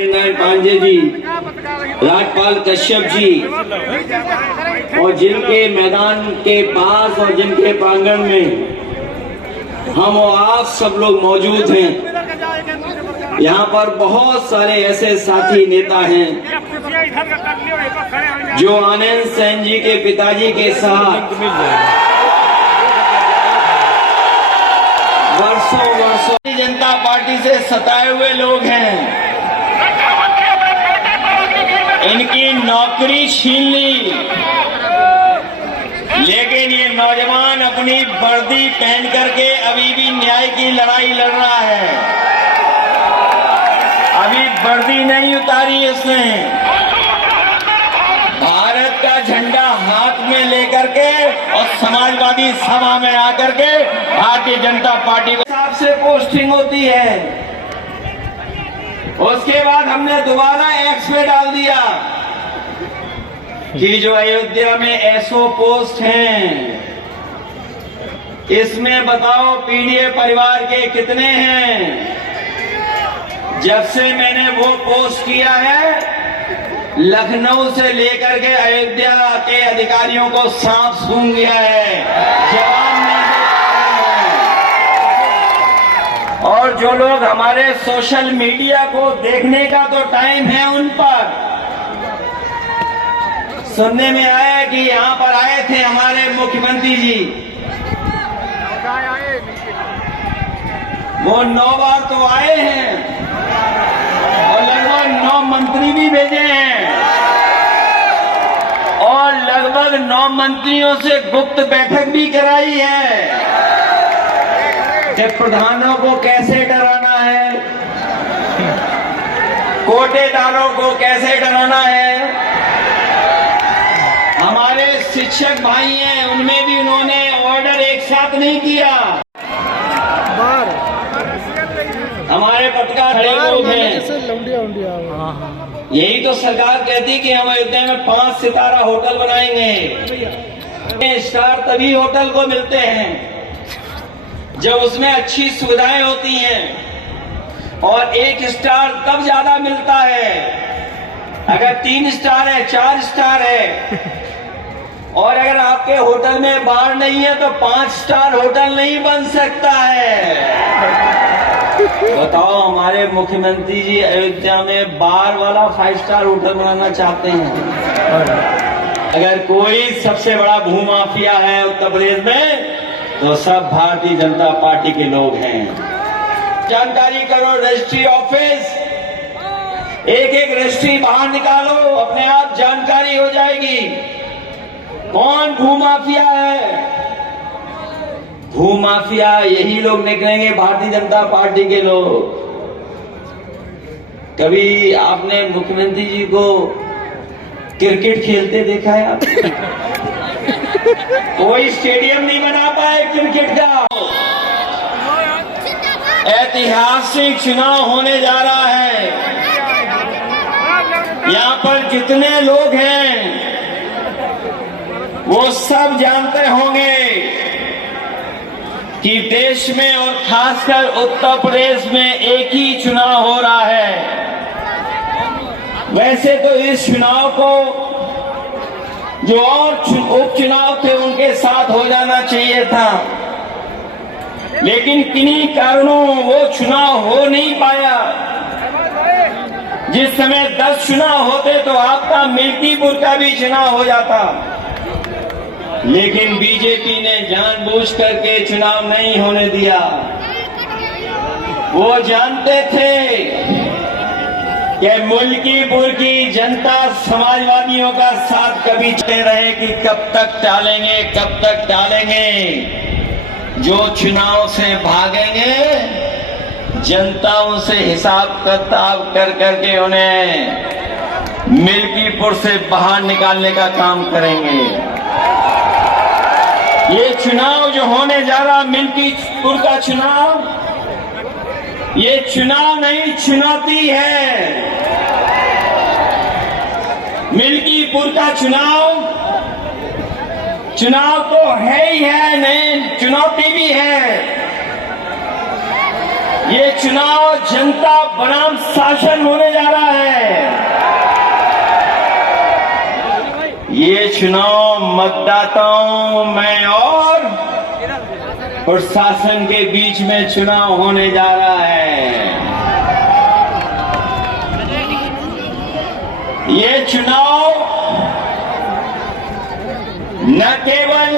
नारायण पांडे जी, राजपाल कश्यप जी और जिनके मैदान के पास और जिनके प्रांगण में हम और आप सब लोग मौजूद हैं, यहाँ पर बहुत सारे ऐसे साथी नेता हैं जो आनंद सेन जी के पिताजी के साथ वर्षों जनता पार्टी से सताए हुए लोग हैं। इनकी नौकरी छीन ली, लेकिन ये नौजवान अपनी वर्दी पहन करके अभी भी न्याय की लड़ाई लड़ रहा है। अभी वर्दी नहीं उतारी इसने, भारत का झंडा हाथ में लेकर के और समाजवादी सभा में आकर के भारतीय जनता पार्टी के हिसाब से पोस्टिंग होती है। उसके बाद हमने दोबारा एक्स पे डाल दिया कि जो अयोध्या में एसओ पोस्ट हैं, इसमें बताओ पीडीए परिवार के कितने हैं। जब से मैंने वो पोस्ट किया है, लखनऊ से लेकर के अयोध्या के अधिकारियों को सांप सूंघ गया है, जवाब नहीं दे पा रहे हैं। और जो लोग हमारे सोशल मीडिया को देखने का तो टाइम है, उन पर सुनने में आया कि यहाँ पर आए थे हमारे मुख्यमंत्री जी, वो 9 बार तो आए हैं और लगभग 9 मंत्री भी भेजे हैं और लगभग 9 मंत्रियों से गुप्त बैठक भी कराई है कि प्रधानों को कैसे डराना है, कोटेदारों को कैसे डराना है। हमारे शिक्षक भाई हैं, उनमें भी उन्होंने ऑर्डर एक साथ नहीं किया। हमारे पटका खड़े लोग हैं, यही तो सरकार कहती कि हम अयोध्या में 5 सितारा होटल बनाएंगे। स्टार तभी होटल को मिलते हैं जब उसमें अच्छी सुविधाएं होती हैं, और 1 स्टार तब ज्यादा मिलता है अगर 3 स्टार है, 4 स्टार है। और अगर आपके होटल में बार नहीं है तो 5 स्टार होटल नहीं बन सकता है। बताओ, हमारे मुख्यमंत्री जी अयोध्या में बार वाला 5 स्टार होटल बनाना चाहते हैं। अगर कोई सबसे बड़ा भूमाफिया है उत्तर प्रदेश में, तो सब भारतीय जनता पार्टी के लोग हैं। जानकारी करो, रजिस्ट्री ऑफिस, एक रजिस्ट्री बाहर निकालो, अपने आप जानकारी हो जाएगी कौन भूमाफिया है। भूमाफिया यही लोग निकलेंगे, भारतीय जनता पार्टी के लोग। कभी आपने मुख्यमंत्री जी को क्रिकेट खेलते देखा है? आप कोई स्टेडियम नहीं बना पाए क्रिकेट का। ऐतिहासिक चुनाव होने जा रहा है। यहाँ पर जितने लोग हैं वो सब जानते होंगे कि देश में और खासकर उत्तर प्रदेश में एक ही चुनाव हो रहा है। वैसे तो इस चुनाव को जो और उपचुनाव थे उनके साथ हो जाना चाहिए था, लेकिन किन्हीं कारणों वो चुनाव हो नहीं पाया। जिस समय 10 चुनाव होते तो आपका मिल्कीपुर का भी चुनाव हो जाता, लेकिन बीजेपी ने जानबूझ करके चुनाव नहीं होने दिया। वो जानते थे कि मुल्कीपुर की जनता समाजवादियों का साथ कभी चलते रहे कि कब तक टालेंगे, कब तक टालेंगे। जो चुनाव से भागेंगे, जनता उनसे हिसाब किताब कर करके उन्हें मिल्कीपुर से बाहर निकालने का काम करेंगे। ये चुनाव जो होने जा रहा मिल्कीपुर का चुनाव, ये चुनाव नहीं चुनौती है। मिल्कीपुर का चुनाव तो है ही है, नहीं चुनौती भी है। ये चुनाव जनता बनाम शासन होने जा रहा चुनाव मतदाताओं में और प्रशासन के बीच में चुनाव होने जा रहा है। ये चुनाव न केवल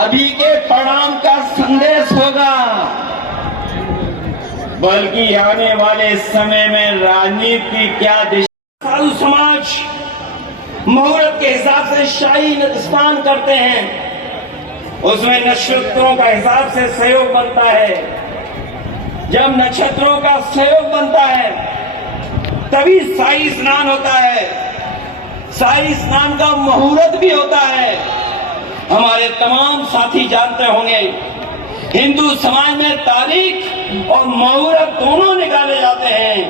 अभी के परिणाम का संदेश होगा, बल्कि आने वाले समय में राजनीति की क्या दिशा। साधु समाज मुहूर्त के हिसाब से शाही स्नान करते हैं, उसमें नक्षत्रों का हिसाब से सहयोग बनता है। जब नक्षत्रों का सहयोग बनता है तभी शाही स्नान होता है। शाही स्नान का मुहूर्त भी होता है। हमारे तमाम साथी जानते होंगे, हिंदू समाज में तारीख और मुहूर्त दोनों निकाले जाते हैं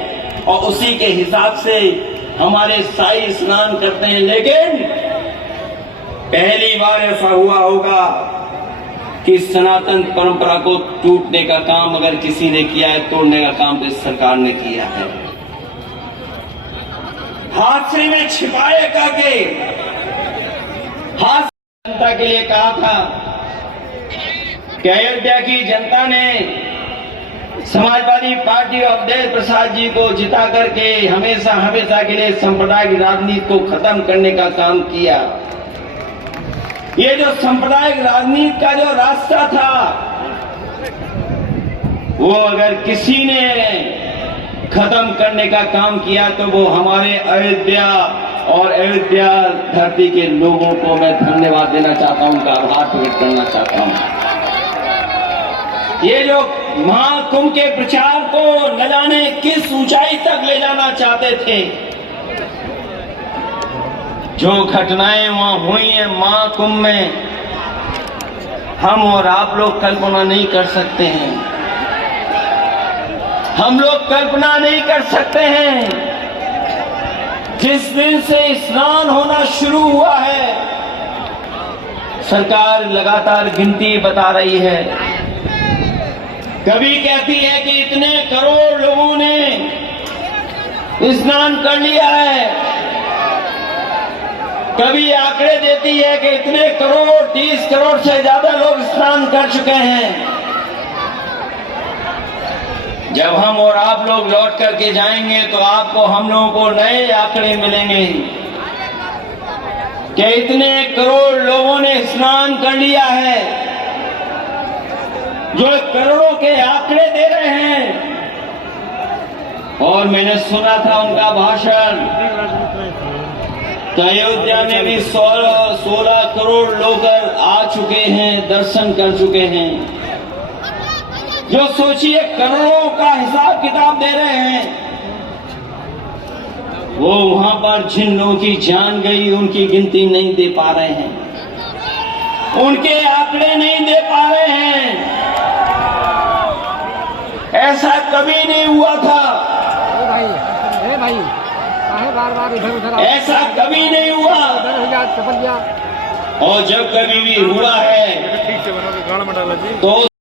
और उसी के हिसाब से हमारे शाही स्नान करते हैं। लेकिन पहली बार ऐसा हुआ होगा कि सनातन परंपरा को टूटने का काम अगर किसी ने किया है, तोड़ने का काम तो इस सरकार ने किया है। हादसे में छिपाए करके जनता के लिए कहा था कि अयोध्या की जनता ने समाजवादी पार्टी और अवधेश प्रसाद जी को जिता करके हमेशा हमेशा के लिए सांप्रदायिक राजनीति को खत्म करने का काम किया। ये जो सांप्रदायिक राजनीति का जो रास्ता था, वो अगर किसी ने खत्म करने का काम किया तो वो हमारे अयोध्या और अयोध्या धरती के लोगों को मैं धन्यवाद देना चाहता हूं, उनका आभार प्रकट करना चाहता हूं। ये जो महाकुंभ के प्रचार को न जाने किस ऊंचाई तक ले जाना चाहते थे, जो घटनाएं वहां हुई हैं महाकुंभ में, हम और आप लोग कल्पना नहीं कर सकते हैं। हम लोग कल्पना नहीं कर सकते हैं। जिस दिन से स्नान होना शुरू हुआ है, सरकार लगातार गिनती बता रही है। कभी कहती है कि इतने करोड़ लोगों ने स्नान कर लिया है, कभी आंकड़े देती है कि इतने करोड़, 30 करोड़ से ज्यादा लोग स्नान कर चुके हैं। जब हम और आप लोग लौट करके जाएंगे तो आपको, हम लोगों को नए आंकड़े मिलेंगे कि इतने करोड़ लोगों ने स्नान कर लिया है। जो करोड़ों के आंकड़े दे रहे हैं, और मैंने सुना था उनका भाषण, तो अयोध्या में भी 16 करोड़ लोग आ चुके हैं, दर्शन कर चुके हैं। जो सोचिए करोड़ों का हिसाब किताब दे रहे हैं, वो वहां पर जिन लोगों की जान गई उनकी गिनती नहीं दे पा रहे हैं, उनके आंकड़े नहीं दे पा रहे हैं। ऐसा कभी नहीं हुआ था। बार-बार इधर ऐसा कभी नहीं हुआ। और जब कभी भी हुआ है तो